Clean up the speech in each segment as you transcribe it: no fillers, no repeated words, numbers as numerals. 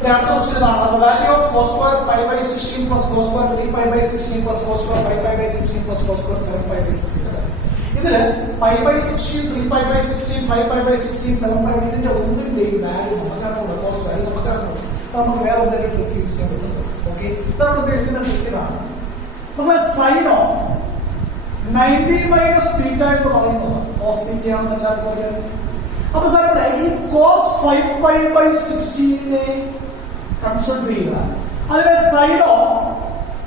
The value of cos square pi by 16 plus cos square 3 pi by 16 plus cos square 5 pi by 16 plus cos square 7 pi by 16. ഇതില് pi by 16, 3 pi by 16, 5 pi by 16, 7 pi ഇതിന്റെ ഒന്നിന്റെയും value നമുക്കറിയാം. Cos value നമുക്കറിയാം. നമുക്ക് വേറെ എന്തെങ്കിലും trick use ചെയ്യാൻ പറ്റും. Okay, sir ഉപയോഗിക്കുന്ന ട്രിക്ക് ഇതാണ്. നമ്മൾ സൈൻ ഓഫ് 90 മൈനസ് തീറ്റ എന്ന് പറയുന്നത് കോസ് തീറ്റ ആണെന്ന് എല്ലാവർക്കും അറിയാം. അപ്പൊ സാർ ഇവിടെ ഈ കോസ് 5 pi by 16നെ കൺസിഡർ ചെയ്യുക. അതിനെ sine of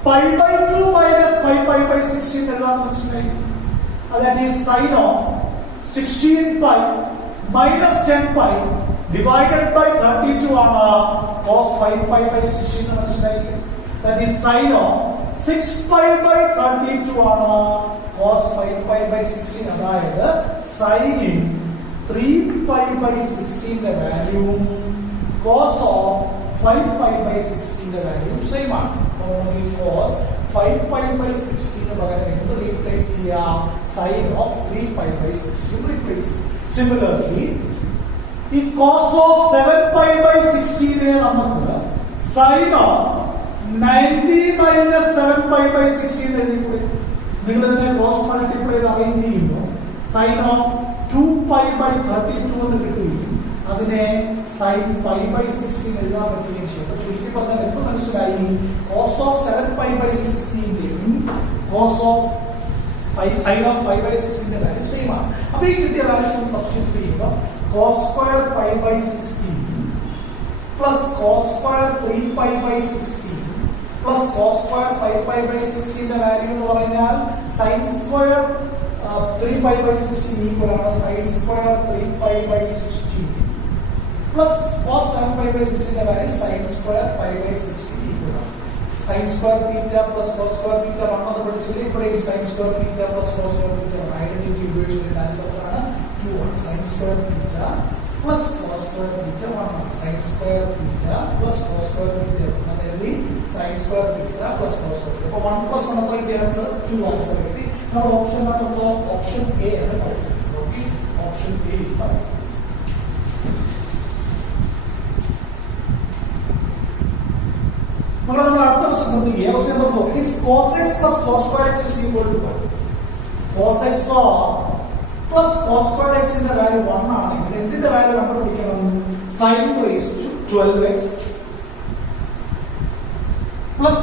pi by 2 minus 5 pi by 16 എന്താണെന്ന് മനസ്സിലായി. That is sin of 16 pi minus 10 pi divided by 32 ആണ് cos 5 pi by 16 എന്ന് മനസ്സിലായി. That is sin of 6 pi by 32 ആണ് cos 5 pi by 16. അതായത് sin 3 pi by 16 ന്റെ value cos of 5 pi by 16 ന്റെ value same ആണ്. അപ്പോൾ ഈ cos 5 pi by 16 പകരം എന്ത് റീപ്ലേസ് ചെയ്യാം? Sine of 3 pi by 16 replace ചെയ്യാം. സിമിലർലി ഈ cos ഓഫ് 7 pi by 16 നമുക്ക് sine of 90 minus 7 pi by 16 എഴുതിക്കൂടെ? നിങ്ങൾ ഇതിനെ ക്രോസ് മൾട്ടിപ്ലൈ ചെയ്ത് അറേഞ്ച് ചെയ്യുന്നു. സൈൻ ഓഫ് 2 pi by 32 എന്ന് കിട്ടുകയും അതിനെ സൈൻ pi by 16 എഴുതാൻ പറ്റുകയും ചെയ്യും. അപ്പൊ ചുരുക്കി പറഞ്ഞാൽ എന്ത് മനസ്സിലായി? cos of 7 pi by 16ന്റെയും cos of sin of pi by 16ന്റെ വാല്യൂ സെയിം ആണ്. അപ്പൊ ഈ കിട്ടിയ വാല്യൂസ് സബ്സ്റ്റിറ്റ്യൂട്ട് ചെയ്യുമ്പോൾ cos square pi by 16 plus cos square 3 pi by 16 plus cos square 5 pi by 16 ന്റെ വാല്യൂ എന്ന് പറഞ്ഞാൽ sin square 3 pi by 16 equal ആണ് sin square 3 pi by 16 plus cos 7 pi by 16 ന്റെ value sin square pi by 16 equal ആണ്. sin square theta plus cos square theta വന്നത് പഠിച്ചില്ലേ? ഇവിടെയും sin square theta plus cos square theta identity ഉപയോഗിച്ചിട്ട് answer ആണ് 2 ആണ്. sin square theta plus cos square theta 1 ആണ്. sin square theta plus cos square theta അതായത് sin square theta plus cos square theta. അപ്പോൾ 1 plus 1 എത്ര കിട്ടിയ answer? 2 answer കിട്ടി. നമ്മൾ ഓപ്ഷൻ കണ്ടോ? ഓപ്ഷൻ എ ആണ് correct. Okay, option A is correct. നമ്മൾ അടുത്ത ക്വസ്റ്റ്യൻ ശ്രദ്ധിക്കുക. Question number 4. If cos x plus cos square x is equal to 1, cos x plus cos square x ന്റെ വാല്യൂ 1 ആണെങ്കിൽ എന്തിന്റെ വാല്യൂ കണ്ടുപിടിക്കണം? sin raised to 12x plus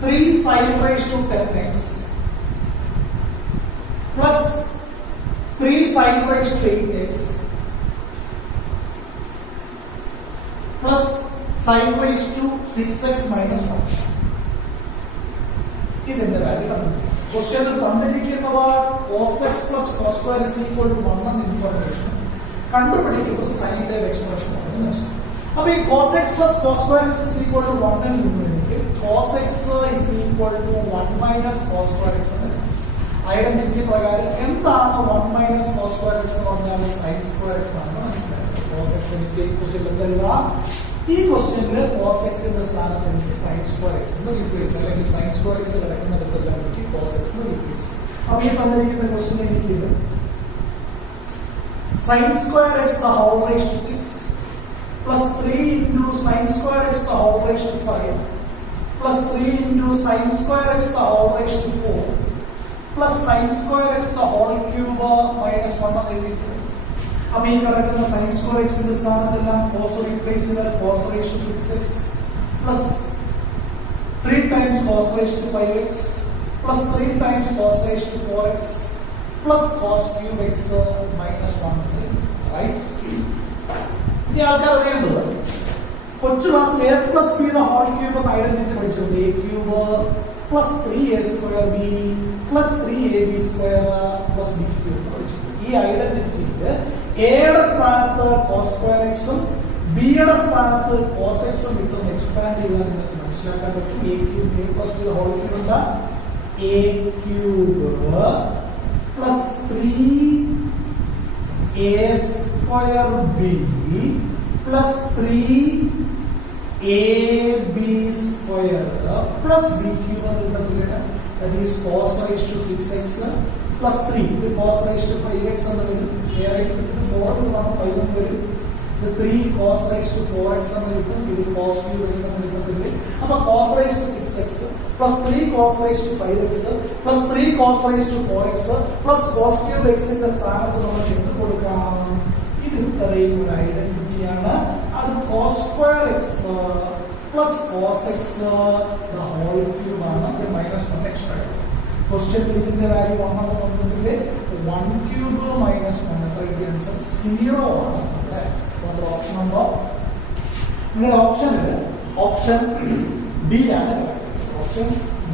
3 sin raised to 10x plus 3 sin raised to 8x plus sin raised to 6x minus 1. ഇതിന്റെ value കണ്ടുപിടിക്കും. ക്വസ്റ്റ്യനിൽ തന്നിരിക്കുന്നത് cos x plus cos square is equal to 1 എന്ന information കണ്ടുപിടിക്കുന്നത് സൈനിന്റെ expression ആണ് മനസ്സിലാക്കുക. അപ്പൊ ഈ cos x plus cos square is equal to 1 എന്ന് കിട്ടുമെങ്കിൽ cos x is equal to 1 minus cos square x എന്ന് ഐഡന്റിറ്റി പ്രകാരം എന്താണ് 1 minus cos square x എന്ന് പറഞ്ഞാൽ sin square x ആണ് മനസ്സിലാക്കുക. cos x എനിക്ക് ഈ ക്വസ്റ്റ്യൻ എന്തെഴുതാം? ഈ ക്വസ്റ്റ്യനിൽ cos x ന്റെ സ്ഥാനത്ത് എനിക്ക് sin square x എന്ന് റീപ്ലേസ് അല്ലെങ്കിൽ sin square x കിടക്കുന്നിടത്തെല്ലാം എനിക്ക് cos x എന്ന് റീപ്ലേസ്. അപ്പൊ ഈ തന്നിരിക്കുന്ന ക്വസ്റ്റ്യൻ എനിക്ക് ഇത് sin square x the whole raised to 6 plus 3 into sin square x the whole raised to 5 plus 3 into sin square x the whole raised to 4 plus sin square x the whole cube minus 1 എന്ന് എഴുതിയിട്ടുണ്ട്. അപ്പൊ ഈ കിടക്കുന്ന sin square x ന്റെ സ്ഥാനത്തെല്ലാം cos replace ചെയ്താൽ cos raised to 6x plus 3 times cos raised to 5x plus 3 times cos raised to 4x plus cos cube x minus 1. Right? ഇനി ആൾക്കാർ അറിയേണ്ടത് കൊച്ചു ക്ലാസ്സിൽ a plus b the whole cube identity പഠിച്ചത് a cube plus 3a square b plus 3ab square plus b cube പഠിച്ചത്. ഈ ഐഡന്റിറ്റിയിൽ എയുടെ സ്ഥാനത്ത് cos square x ഉം ബിയുടെ സ്ഥാനത്ത് cos x ഉം ഇട്ടും എക്സ്പാൻഡ് ചെയ്താൽ നിങ്ങൾക്ക് മനസ്സിലാക്കാൻ പറ്റും a cube a plus b the whole cube എന്താ? a cube plus 3a square b plus 3ab square plus b cube എന്ന് കിട്ടുന്നില്ല. That is cos raised to 6x plus 3 ഇത് cos raised to 5x എന്ന് വരും. ഇത് 4 എന്ന് പറഞ്ഞാൽ 5 എന്ന് വരും. ഇത് 3 cos raised to 4x എന്ന് കിട്ടും. ഇത് cos cube x എന്ന് കിട്ടത്തില്ലേ. അപ്പൊ cos raised to 6x plus 3 cos raised to 5x plus 3 cos raised to 4x plus cos cube x ന്റെ സ്ഥാനത്ത് നമ്മൾ എന്ത് കൊടുക്കാം? ഇത് ഇത്രയും ഒരു ഐഡന്റിറ്റിയാണ്. അത് cos square x plus cos x the whole cube ആണ്. Minus 1 extra. ക്വസ്റ്റ്യനിൽ ഇതിന്റെ വാല്യൂ 1 ആണെന്ന് പറഞ്ഞിട്ടില്ലേ. 1 cube minus 1 എത്ര കിട്ടിയ ആൻസർ 0 ആണ്. നമ്മുടെ ഓപ്ഷൻ ഉണ്ടോ? നിങ്ങളുടെ ഓപ്ഷൻ ഡി ആണ് കറക്റ്റ്. ഓപ്ഷൻ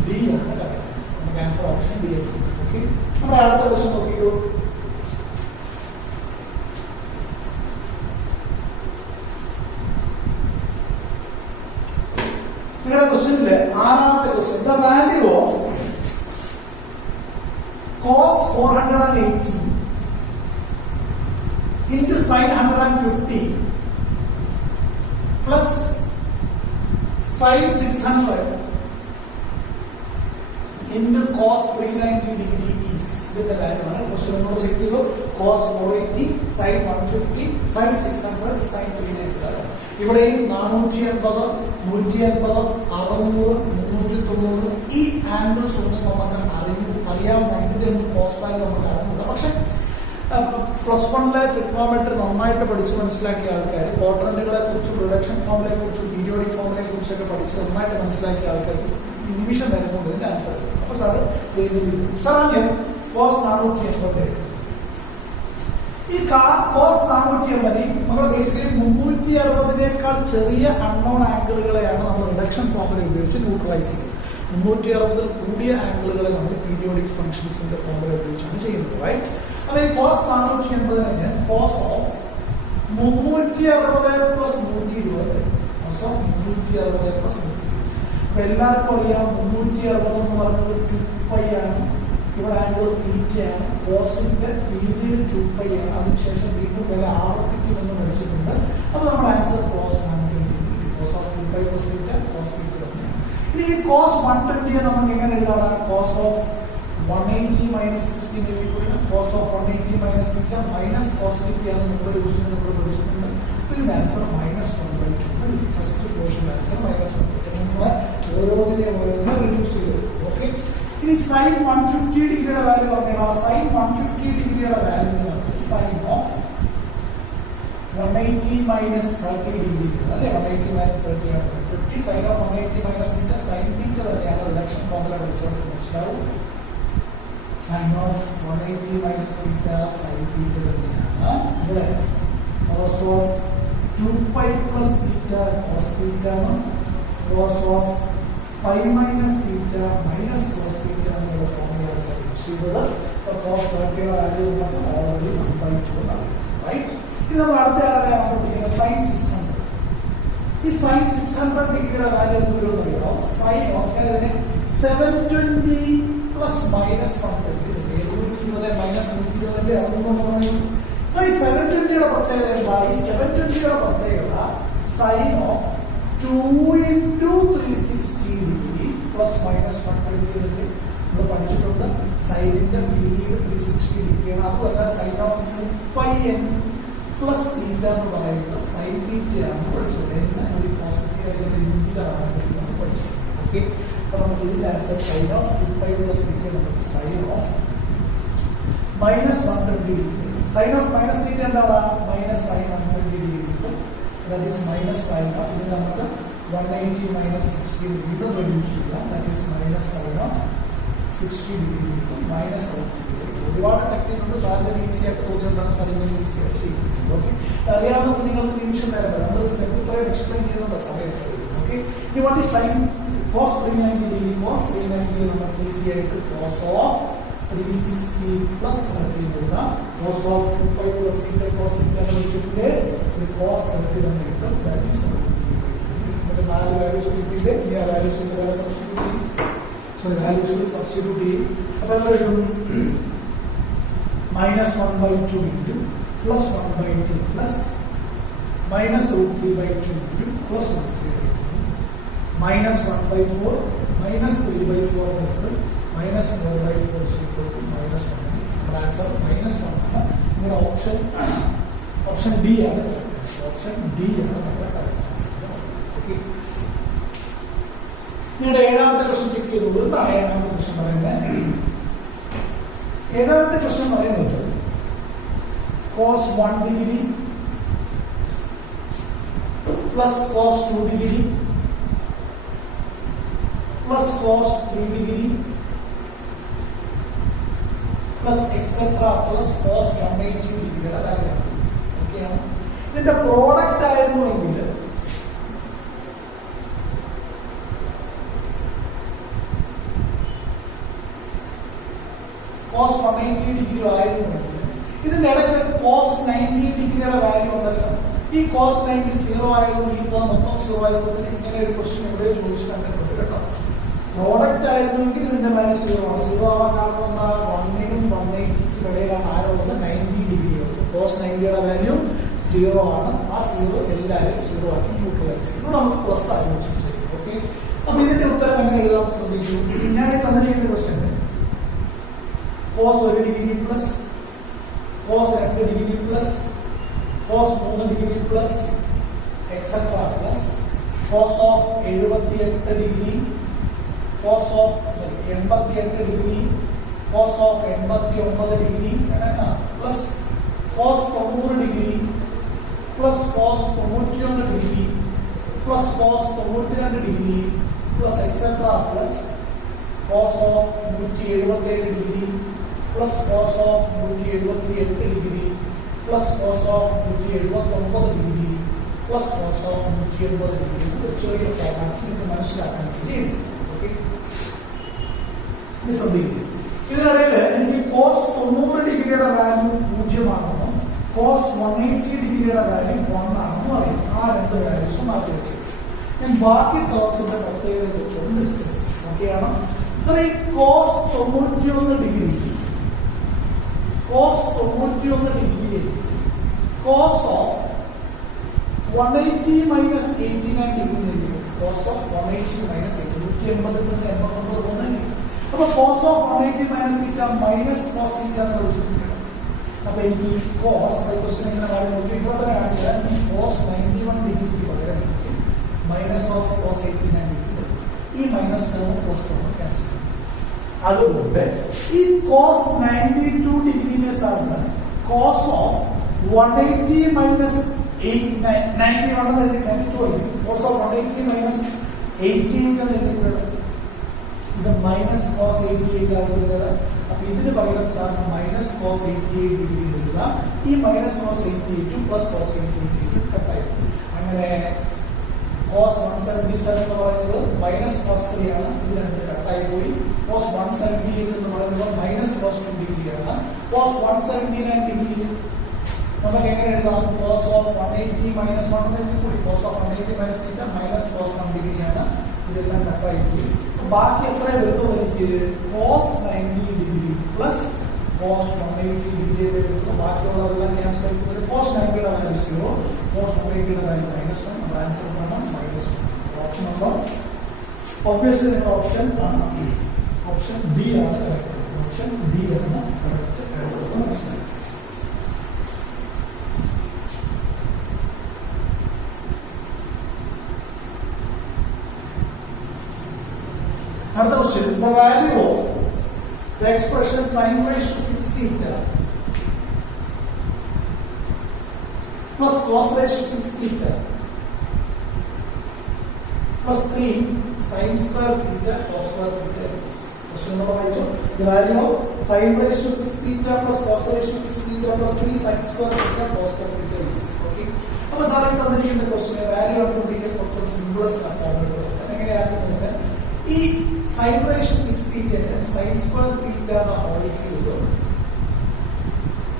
ഡി ആണ് കറക്റ്റ്. നമുക്ക് ആൻസർ ഓപ്ഷൻ ഡി ആയിരിക്കും. ഓക്കെ, നമ്മുടെ അടുത്ത ക്വസ്റ്റ്യൻ നോക്കിക്കോ. നിങ്ങളുടെ ക്വസ്റ്റ്യനിലെ ആറാമത്തെ question, the value of cos 480 into sin 150 plus sin 600 into cos 390 degree is. ഇതിന്റെ കാര്യമാണ് ക്വസ്റ്റ്യൻ നമ്മൾ ചെക്ക് ചെയ്തു. cos 480 sin 150 sin 600 sin 390. ഇവിടെയും 480 180 600 390 ഈ ആംഗിൾസ് ഒന്നും നമുക്ക് അറിയാവുന്ന ഇതിന്റെ ഒന്നും കോസ് വാല്യൂ നമുക്ക് അറിയുന്നില്ല. പക്ഷെ +1 ട്രിഗ്നോമെട്രി നന്നായിട്ട് പഠിച്ച് മനസ്സിലാക്കിയ ആൾക്കാർ ക്വാഡ്രന്റുകളെ കുറിച്ചും റിഡക്ഷൻ ഫോമിനെ കുറിച്ചും പീരിയോഡിക് ഫോമിനെ കുറിച്ചൊക്കെ പഠിച്ച് നന്നായിട്ട് മനസ്സിലാക്കിയ ആൾക്കാർക്ക് നിമിഷം വരുന്നുണ്ട് ഇതിന്റെ ആൻസർ. അപ്പൊ സാർ സാർ ആദ്യം cos 480 ഈ cos 480 നമ്മൾ ബേസിക്കലി 360-നേക്കാൾ ചെറിയ അൺനോൺ ആംഗിളുകളെയാണ് നമ്മൾ റിഡക്ഷൻ ഫോമിൽ ഉപയോഗിച്ച് ന്യൂട്രലൈസ് ചെയ്യുന്നത്. 360 കൂടിയ ആംഗിളുകളെ നമ്മൾ പീരിയോഡിക് ഫംഗ്ഷൻസിന്റെ ഫോമുല ഉപയോഗിച്ചാണ് ചെയ്യുന്നത്. റൈറ്റ്. അപ്പൊ ഈ cos 480 cos of 360 plus 120 cos of 360 plus 120. അപ്പൊ എല്ലാവർക്കും അറിയാം 360 എന്ന് പറഞ്ഞത് 2π ആണ്. ഇവിടെ ആംഗിൾ തീറ്റയാണ്. കോസിന്റെ പീരീഡ് 2π ആണ്. അതിനുശേഷം വീണ്ടും വില ആവർത്തിക്കുമെന്ന് പഠിച്ചിട്ടുണ്ട്. അപ്പൊ നമ്മുടെ answer cos 120. cos of 2π plus theta cos theta. ഇനി ഈ cos 120 നമുക്ക് എങ്ങനെ എഴുതാം? cos ഓഫ് 180 മൈനസ് 60 എഴുതിക്കൊടുക്കാം. cos of 180 minus theta minus cos തീറ്റയാണ് നമ്മുടെ ക്വസ്റ്റ്യൻ നമ്മൾ പഠിച്ചിട്ടുണ്ട്. ഇതിന്റെ ആൻസർ -1/2. First question answer -1. ഓരോന്നിനെയും ഓരോന്ന് റിഡ്യൂസ് ചെയ്തു. ഓക്കെ, ഇനി sin 150 ഡിഗ്രിയുടെ വാല്യൂ പറഞ്ഞാൽ sin 150 ഡിഗ്രിയുടെ value sin of 180 minus 30 degree അല്ലേ. 180 minus 30 ആണ് 50. sin of 180 minus theta sin theta തന്നെയാണ് റിഡക്ഷൻ ഫോർമുല പഠിച്ചത് മനസ്സിലാവും. sin of 180 minus theta sin theta തന്നെയാണ്. ഇവിടെ cos of 2π plus theta cos theta ആണ്. cos of pi minus theta minus cos theta എന്നുള്ള formula ചെയ്തത്. cos 30 യുടെ വാല്യൂ നമുക്ക് ഓൾറെഡി 1/2 ആണ്. റൈറ്റ്. ഇത് നമ്മൾ അടുത്ത ആളെ sin 600. ഈ sin 600 ഡിഗ്രിയുടെ വാല്യൂ എന്ത് വരും അറിയാമോ? sin of 720 plus minus 120 minus 120 അതൊന്നും. സോ ഈ 720യുടെ പ്രത്യേകത എന്താ? ഈ 720യുടെ പ്രത്യേകത sin of 2 into 360 degree plus minus 120 നമ്മൾ പഠിച്ചിട്ടുണ്ട്. സൈനിന്റെ പീരീഡ് 360 ഡിഗ്രിയാണ്. അതുമല്ല sin of 2πn plus theta എന്ന് പറയുന്നത് സൈൻ തീറ്റയാണ് പഠിച്ചത്. എന്നാൽ ഒരു പോസിറ്റീവ് ആയിട്ടുള്ള യൂണിറ്റാണ് നമ്മൾ പഠിച്ചത്. ഓക്കെ, അപ്പൊ നമുക്ക് ഇതിന്റെ answer sin of 2π plus theta നമുക്ക് sin of -120 degree. sin of minus theta എന്താണ്? മൈനസ് sin 120 ഡിഗ്രി കിട്ടും. That is minus sin of ഇത് നമുക്ക് 180 മൈനസ് 60 ഡിഗ്രി റെഡ്യൂസ് ചെയ്യാം. That is minus sin of 60 degree കിട്ടും. മൈനസ് ഒരുപാട് ടെക്നിക്കുണ്ട്. സാറിന് ഈസി ആയിട്ട് തോന്നിയോണ്ടാണ് സാർ ഇങ്ങനെ ഈസി ആയിട്ട് ചെയ്യുന്നത്. ഓക്കെ, അറിയാവുന്ന നിങ്ങൾക്ക് നിമിഷം നേരം നമ്മൾ സ്റ്റെപ്പ് ഇത്രയും എക്സ്പ്ലെയിൻ ചെയ്യുന്ന സമയത്ത്. ഓക്കെ, ഇനി what is sign cos 390 degree? cos 390 നമുക്ക് ഈസി ആയിട്ട് cos ഓഫ് 360 പ്ലസ് 30 എഴുതാം. cos of 2π plus theta cos theta എന്ന് കിട്ടിയിട്ട് ഇത് cos 30 തന്നെ കിട്ടും. That is 30. 4 വാല്യൂസ് കിട്ടിയില്ലേ? ഈ ആ വാല്യൂസിന്റെ വില സബ്സ്റ്റിറ്റ്യൂട്ട് ചെയ്യും. സോറി, വാല്യൂസ് സബ്സ്റ്റിറ്റ്യൂട്ട് ചെയ്യും. അപ്പൊ എന്താ കിട്ടും? -1/2 into plus 1/2 plus -√3/2 into plus 1/3/2 -1/4 -3/4 into -4/4 is equal to -1. Our answer -1 ആണ്. നമ്മുടെ ഓപ്ഷൻ ഡി ആണ്. ഓപ്ഷൻ ഡി ആണ് നമ്മുടെ കറക്റ്റ് ആൻസർ. ഓക്കെ, നിങ്ങളുടെ ഏഴാമത്തെ ക്വസ്റ്റ്യൻ ചെക്ക് ചെയ്തോളൂ. എന്താണ് ഏഴാമത്തെ ക്വസ്റ്റ്യൻ പറയുന്നത്? ഏഴാമത്തെ ക്വസ്റ്റ്യൻ പറയുന്നത് cos 1 degree plus cos 2 degree plus cos 3 degree plus etc plus cos 180 ഡിഗ്രിയുടെ കാര്യമാണ്. ഓക്കെയാണ്. ഇതിന്റെ പ്രോഡക്റ്റ് ആയിരുന്നുവെങ്കിൽ cos 180 ഡിഗ്രി ആയിരുന്നുവെങ്കിൽ ഇതിന്റെ ഇടയ്ക്ക് cos 90 ഡിഗ്രിയുടെ വാല്യൂ ഉണ്ടല്ലോ. ഈ cos 90 0 ആയതുകൊണ്ട് ഈ ടേം മൊത്തം 0 ആയതുകൊണ്ട് ഇങ്ങനെ ഒരു ക്വസ്റ്റ്യൻ ഇവിടെ ചോദിച്ചു കണ്ടിട്ടുണ്ട് കേട്ടോ. പ്രോഡക്റ്റ് ആയിരുന്നെങ്കിൽ ഇതിന്റെ വാല്യൂ 0 ആണ്. 0 ആവാൻ കാരണം എന്താ? 1നും 180ക്കും ഇടയിലാണ് ആരുള്ളത്? 90 ഡിഗ്രി ഉള്ളത്. cos 90യുടെ വാല്യൂ 0 ആണ്. ആ 0 എല്ലാവരും 0 ആക്കി ന്യൂട്രലൈസ് ചെയ്യും. ഇവിടെ നമുക്ക് പ്ലസ് ആയി വെച്ചിട്ട്. ഓക്കെ, അപ്പൊ ഇതിന്റെ ഉത്തരം എങ്ങനെ എഴുതാൻ ശ്രദ്ധിച്ചു? ഞാൻ ഈ തന്നിരിക്കുന്ന question cos 1 degree plus cos 2 degree plus cos 3 degree plus etcetera plus cos of 78 degree cos of 88 degree cos of 89 degree plus cos 90 degree plus cos 91 degree plus cos 92 degree plus etcetera plus cos of 177 degree plus cos of 178 degree plus cos of 179 degree plus cos of 180 degree. ചെറിയ format നിങ്ങൾക്ക് മനസ്സിലാക്കാൻ വേണ്ടി. Okay, ഇത് ശ്രദ്ധിക്കുക. ഇതിനിടയിൽ എനിക്ക് cos 90 ഡിഗ്രിയുടെ value 0 ആണെന്നും cos 180 ഡിഗ്രിയുടെ വാല്യൂ 1 ആണെന്നും അറിയാം. ആ രണ്ട് വാല്യൂസും മാറ്റി വെച്ചിട്ട് ഞാൻ ബാക്കി ടേംസിന്റെ പ്രത്യേകതയെ കുറിച്ചൊന്ന് ഡിസ്കസ് ചെയ്യും. ഓക്കെയാണ് സാർ? ഈ cos 91 degree cos 91 degree cos of 180 minus 89 degree cos of 180 minus 180 നിന്ന് 89 പോകുന്നില്ല. അപ്പൊ cos of 180 minus theta minus cos തീറ്റ എന്ന് വെച്ചിട്ടുണ്ട്. അപ്പൊ എനിക്ക് ഈ cos ക്വസ്റ്റ്യൻ ഇങ്ങനെ മാറി നോക്കി ഇവിടെ തന്നെ കാണിച്ചാൽ ഈ cos 91 ഡിഗ്രിക്ക് പകരം എനിക്ക് മൈനസ് ഓഫ് cos 89 ഡിഗ്രി, ഈ minus term plus term cancel ചെയ്യും. അതുപോലെ ഈ cos 92 ഡിഗ്രിനെ സാറിന് cos ഓഫ് 180 മൈനസ് 91 എന്ന് എഴുതി cos ഓഫ് 180 മൈനസ് 88 എന്ന് എഴുതിയിട്ടുണ്ട്. ഇത് മൈനസ് cos 88 ആണ് എഴുതുന്നത്. അപ്പൊ ഇതിന് പകരം സാറിന് മൈനസ് cos 88 ഡിഗ്രി എഴുതുക. ഈ മൈനസ് cos 88 പ്ലസ് cos 88 കട്ടായി. അങ്ങനെ cos 177 എന്ന് പറയുന്നത് മൈനസ് cos 3 ആണ്. ഇത് രണ്ട് കട്ടായി പോയി. cos 178 എന്ന് പറയുന്നത് മൈനസ് cos 2 ഡിഗ്രി ആണ്. cos 179 ഡിഗ്രി നമുക്ക് എങ്ങനെ എഴുതാം? cos ഓഫ് 180 മൈനസ് 1 എന്ന് എഴുതി. cos of 180 minus theta minus cos 1 degree ആണ്. ഇതെല്ലാം കട്ടായി പോയി. ബാക്കി എത്ര വരുന്നു? എനിക്ക് cos 90 degree plus cos 180 degree വരുന്നു. ബാക്കിയുള്ളതെല്ലാം ക്യാൻസൽ ആയിട്ട് cos 90യുടെ വാല്യൂ 0, cos 180യുടെ വാല്യൂ മൈനസ് 1. നമ്മുടെ ആൻസർ എന്താണ്? മൈനസ് 1. ഓപ്ഷൻ നമ്പർ ഒബ്വിയസ്ലി നിങ്ങളുടെ ഓപ്ഷൻ ഡി ആണ് കറക്റ്റ് ആൻസർ. ഓപ്ഷൻ ഡി ആണ് കറക്റ്റ് ആൻസർ. മനസ്സിലായി? അടുത്ത question, the value of the expression sin raised to 6 theta plus cos raised to 6 theta plus 3 sin square theta cos square theta is. Question number 5. The value of sin raised to 6 theta plus cos raised to 6 theta plus 3 sin square theta cos square theta is. Okay. അപ്പോൾ sir ഈ തന്നിരിക്കുന്ന question value കണ്ടുപിടിക്കാൻ കുറച്ച് simplest formula എങ്ങനെയാണെന്ന് വെച്ചാൽ ഈ sin raised to 6 theta sin square theta the whole cube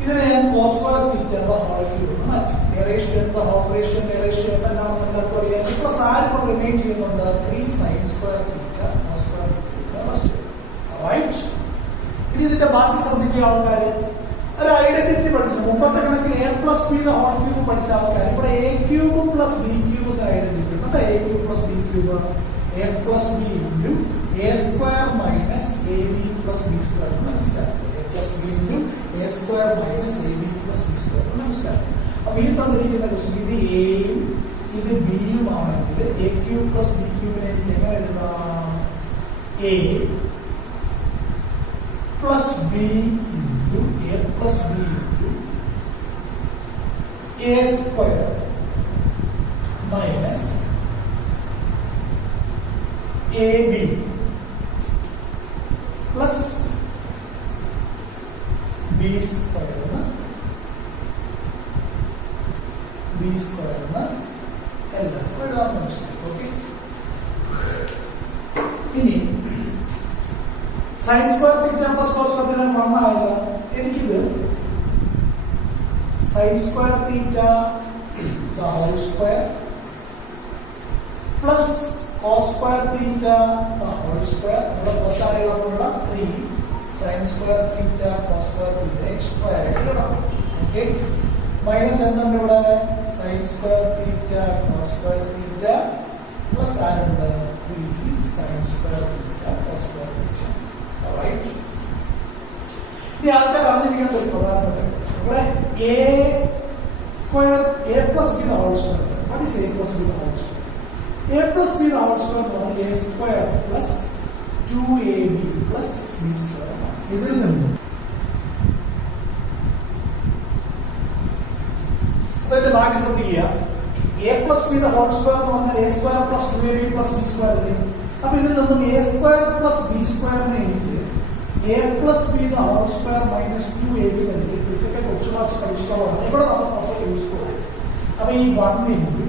ഇതിനെ ഞാൻ cos square theta the whole cube മാറ്റി a raised to n the whole raised to n a raised to n എല്ലാം എന്താക്കും അറിയാം. Plus ആരും റിമൈൻ ചെയ്യുന്നുണ്ട് 3 sin square theta cos square theta. Right. ഇനി ഇതിന്റെ ബാക്കി ശ്രദ്ധിക്കുക ആൾക്കാർ. ഒരു ഐഡന്റിറ്റി പഠിച്ചു മുമ്പത്തെ കണക്കിൽ a plus b the whole cube പഠിച്ച ആൾക്കാർ ഇവിടെ a cube plus b cube identity ഉണ്ട്. a cube plus b cube a plus b into a square minus ab plus b square മനസ്സിലാക്കുക. a plus b into a square minus ab plus b square മനസ്സിലാക്കുക. അപ്പൊ ഈ തന്നിരിക്കുന്ന question ഇത് എയും ഇത് ബിയും ആണെങ്കിൽ എ ക്യൂബ് പ്ലസ് ബി ക്യൂബിനെ എനിക്ക് എങ്ങനെ എഴുതാം? A plus B into A plus B into A square minus A B plus B square എല്ലാവർക്കും എഴുതാൻ മനസ്സിലായി. ഓക്കെ, ഇനി sine square theta plus cos square theta 1 ആയില്ല. എനിക്കിത് sine square theta the whole square plus cos square theta the whole square, ഇവിടെ plus ആയുള്ള 3 sine square theta cos square theta extra ആയിട്ട് ഇടാം. ഓക്കെ, മൈനസ് എന്താണ് ഇവിടെ? Sine square theta cos square theta plus ആരുണ്ട് 3 sine square theta cos square theta. Right, ഇനി ആൾക്കാർ അറിഞ്ഞിരിക്കേണ്ട ഒരു പ്രധാനപ്പെട്ട ഇവിടെ A square A plus B whole square. What is A plus B whole square? A plus B whole square എന്ന് പറഞ്ഞാൽ A square plus 2ab plus B square. ഇതിൽ നിന്ന് ബാക്കി ശ്രദ്ധിക്കുക. A plus B whole square എന്ന് പറഞ്ഞാൽ A square plus 2ab plus B square അല്ലേ? അപ്പൊ ഇതിൽ നിന്നും എ സ്ക്വയർ പ്ലസ് ബി സ്ക്വയറിനെ എനിക്ക് A plus B whole square minus 2ab എനിക്ക് ഇതൊക്കെ കൊച്ചു ക്ലാസ് പഠിച്ചതാണ്. ഇവിടെ നമുക്ക് യൂസ്ഫുൾ ആയി. അപ്പൊ ഈ 1 ഇൻറ്റു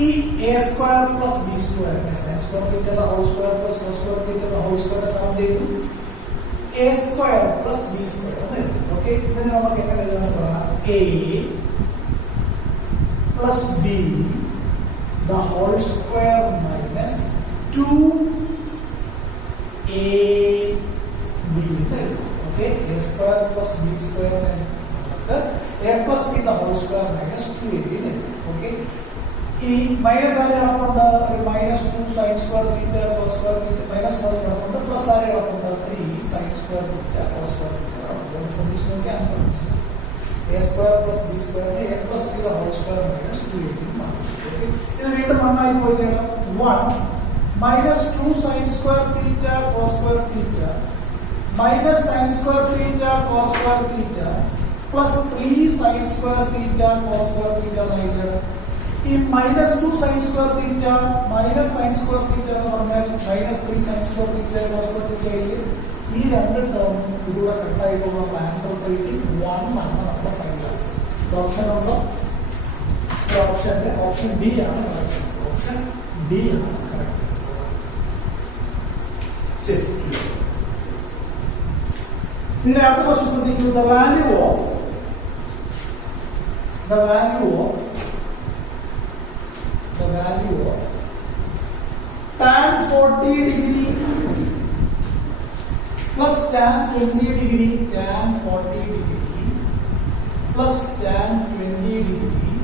ഈ A square plus B square sine square theta whole square plus cos square theta whole square sum ചെയ്തു A square plus B square എന്ന് എഴുതി. ഓക്കെ, ഇതിന് നമുക്ക് എങ്ങനെ എഴുതാൻ പറയാം? A plus B the whole square minus 2ab എന്ന് എഴുതും. Okay, A square plus B സ്ക്വയറിനെ നമുക്ക് A plus B the whole square minus 2ab എന്ന് എഴുതും. ഓക്കെ, ഈ മൈനസ് ആരെ കിടപ്പുണ്ട്? ഒരു minus 2 sine square theta cos square theta minus 1 കിടപ്പുണ്ട്. പ്ലസ് ആരെ കിടപ്പുണ്ട്? 3 sine square theta cos square theta. Answer A square plus B സ്ക്വയറിനെ A plus B whole square minus 2ab മാറും. ഇത് വീണ്ടും 1 ആയി പോയി കഴിഞ്ഞാൽ 1 minus 2 sine square theta cos square theta minus sine square theta cos square theta plus 3 sine square theta cos square theta ആയിട്ട് ഈ minus 2 sine square theta minus sine square theta എന്ന് പറഞ്ഞാൽ minus 3 sine square theta cos square തീറ്റയിൽ ഈ രണ്ട് ടേമും ഇതിലൂടെ കട്ടായി പോകുന്ന ആൻസർ 1 ആണ് നമ്മുടെ ഫൈനൽ ആൻസർ. ഓപ്ഷൻ ഉണ്ടോ? ഓപ്ഷൻ ഡി ആണ് കറക്റ്റ് ആൻസർ. ഓപ്ഷൻ ഡി ആണ് കറക്റ്റ് ആൻസർ. ശരി, ഇതിന്റെ അടുത്ത ക്വസ്റ്റ്യൻ ശ്രദ്ധിക്കൂ. The value of tan 40 degree plus tan 20 degree, tan 40 degree plus tan 20 degree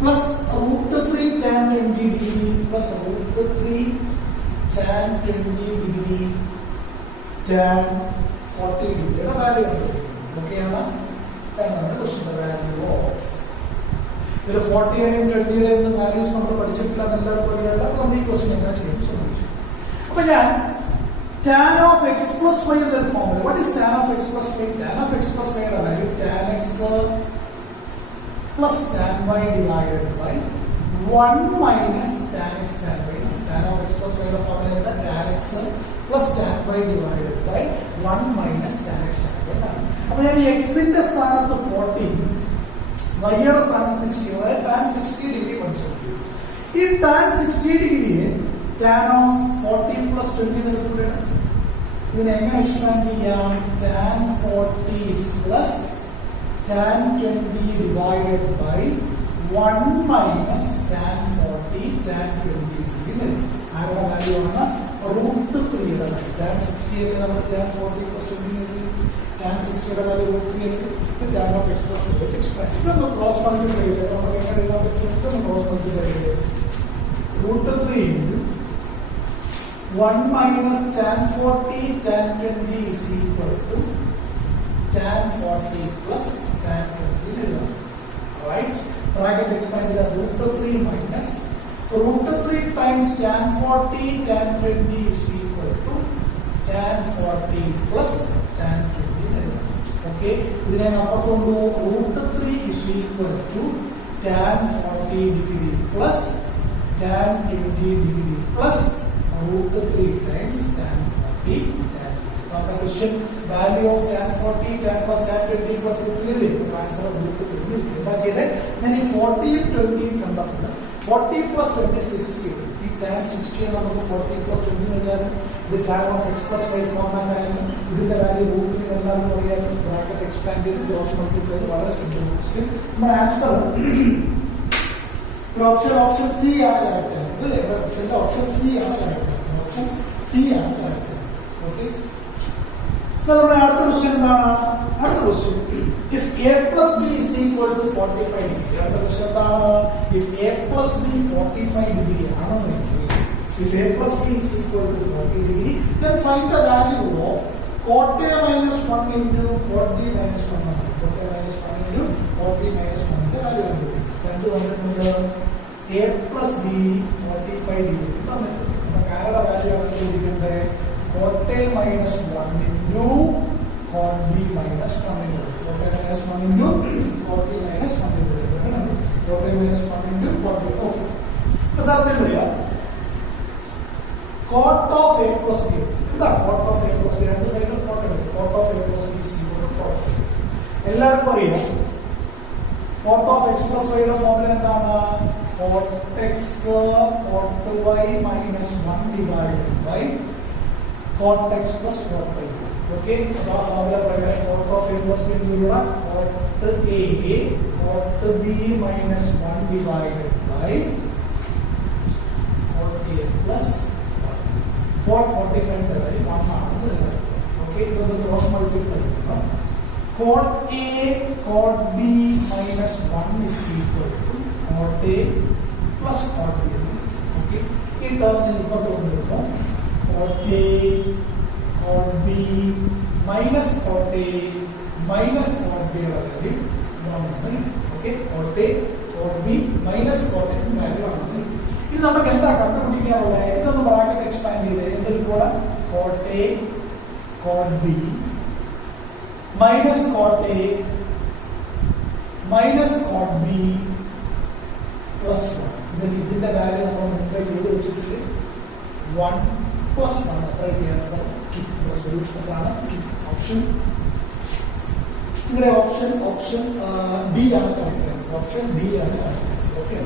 plus √3 tan 20 degree plus √3 tan 20 degree tan 40 degree. The value of it. Okay, Anna? Another question. The value of 40 and 20 values നമ്മൾ പഠിച്ചിട്ടില്ല എന്നുള്ളത് പോലെയല്ല. അപ്പോൾ നമ്മൾ ഈ question എങ്ങനെ ചെയ്യും ശ്രമിച്ചു. അപ്പൊ ഞാൻ tan of x plus y എന്നൊരു formula. What is tan of x plus y? Tan of x plus y യുടെ value tan x plus tan y divided by 1 minus tan x tan y. Tan of x plus y യുടെ formula എന്താ? tan x plus tan y divided by 1 minus tan x tan y. അപ്പോൾ ഞാൻ x ന്റെ സ്ഥാനത്ത് 40 y യുടെ സ്ഥാനത്ത് 60 വരെ tan 60 degree പഠിച്ചിട്ടുണ്ട്. ഈ tan 60 ഡിഗ്രിയെ tan of 40 plus 20 എടുക്കുകയാണ്. ഇതിനെ എങ്ങനെ എക്സ്പാൻഡ് ചെയ്യാം? tan 40 plus tan 20 divided by 1 minus tan 40 tan 20 degree. ആരുടെ വാല്യൂ ആണ്? √3 യുടെ വാല്യൂ. tan 60 യെ നമ്മൾ tan 40 plus 20 tan 60 യുടെ value √3 tan of x plus y expand. ഇതൊന്ന് ക്രോസ് മൾട്ടിപ്ലൈ ചെയ്ത് നമുക്ക് എങ്ങനെ എഴുതാൻ പറ്റും? ക്രോസ് മൾട്ടിപ്ലൈ ചെയ്ത് √3 1 minus tan 40 tan 20 is equal to tan 40 plus tan 20 എഴുതാം. Right? Bracket expand ചെയ്ത √3 minus √3 times tan 40 tan 20 is equal to tan 40 plus tan 20 എഴുതാം. Okay? ഇതിനെ അപ്പുറത്ത് √3 is equal to tan 40 degree plus tan 20 degree plus √3 times tan 40 tan 20. Now the question, value of tan 40 tan plus tan 20 plus √3 answer √3. എന്താ ചെയ്തേ? ഞാൻ ഈ 40 20 കണ്ടപ്പോൾ 40 plus 20 60 ഈ tan 60 നമുക്ക് 40 plus 20 എഴുതാനും ഇത് tan of x plus y format ആയാലും ഇതിന്റെ വാല്യൂ √3 എല്ലാവർക്കും അറിയാനും ബ്രാക്കറ്റ് എക്സ്പാൻഡ് ചെയ്ത് ക്രോസ് മൾട്ടിപ്ലൈ വളരെ സിമ്പിൾ ക്വസ്റ്റ്യൻ. നമ്മുടെ ആൻസർ ഓപ്ഷൻ സി ആണ് കറക്റ്റ് ആൻസർ അല്ലേ? ഓപ്ഷൻ സി ആണ് കറക്റ്റ് ആൻസർ. ഓപ്ഷൻ സി ആണ് കറക്റ്റ് ആൻസർ. ഓക്കെ, നമ്മുടെ അടുത്ത ക്വസ്റ്റ്യൻ എന്താണ്? അടുത്ത question, if a plus b is equal to 45 degree. അടുത്ത ക്വസ്റ്റ്യൻ എന്താണ്? if a plus b 45 degree ആണെന്നെങ്കിൽ if a plus b is equal to 40 degree, then find the value of cot a minus 1 into cot b minus 1. Cot a minus 1 into cot b minus 1 ന്റെ value കണ്ടുപിടിക്കും. എന്ത് തന്നിട്ടുണ്ട്? a plus b 45 degree തന്നിട്ടുണ്ട്. നമുക്ക് ആരുടെ value ആണ് കണ്ടുപിടിക്കേണ്ടത്? cot a minus 1 into cot b minus 1 into cot a minus 1 into cot b minus 1 into cot a minus 1 into cot b. Okay, അപ്പോൾ സാറിന് പറയാം cot of a plus b. എന്താ cot of a plus b? രണ്ട് സൈഡിലും cot ഉണ്ട്. cot of a plus b is equal to cot of a. എല്ലാവർക്കും അറിയാം cot of x plus y യുടെ ഫോർമുല എന്താണ്? cot x cot y minus 1 divided by cot x plus cot y. Okay, so ആ formula പ്രകാരം cot of a plus b എന്നുള്ള cot a cot b minus 1 divided by cot a plus cot 45 ന്റെ value 1 ആണെന്ന് എഴുതാം. Okay, ഇതൊന്ന് cross multiply ചെയ്യാം. cot a cot b minus 1 is equal to cot a plus cot b. Okay, ഈ ടേമിൽ ഇപ്പുറത്ത് കൊണ്ടുവരുമ്പോൾ cot a cot b minus cot a minus cot b യുടെ വാല്യൂ ഇതാണ്. Okay, cot a cot b minus cot a ന്റെ value ആണ്. ഇത് നമുക്ക് എന്താ കണ്ടുപിടിക്കാറുള്ളത്? ഇതൊന്ന് ബ്രാക്കറ്റ് എക്സ്പാൻഡ് ചെയ്ത് എന്തെങ്കിലും കൂടെ cot a cot b minus cot a minus cot b plus 1. ഇതിന്റെ വാല്യൂ നമ്മൾ മുമ്പേ ചെയ്ത് വെച്ചിട്ടുണ്ട് 1 plus 1. അപ്പോൾ ആൻസർ 2. സൊല്യൂഷൻ ആണ് 2. ഓപ്ഷൻ ഇവിടെ ഓപ്ഷൻ ഡി ആണ് കറക്റ്റ് ആൻസർ. ഓപ്ഷൻ ഡി ആണ് കറക്റ്റ് ആൻസർ. ഓക്കെ.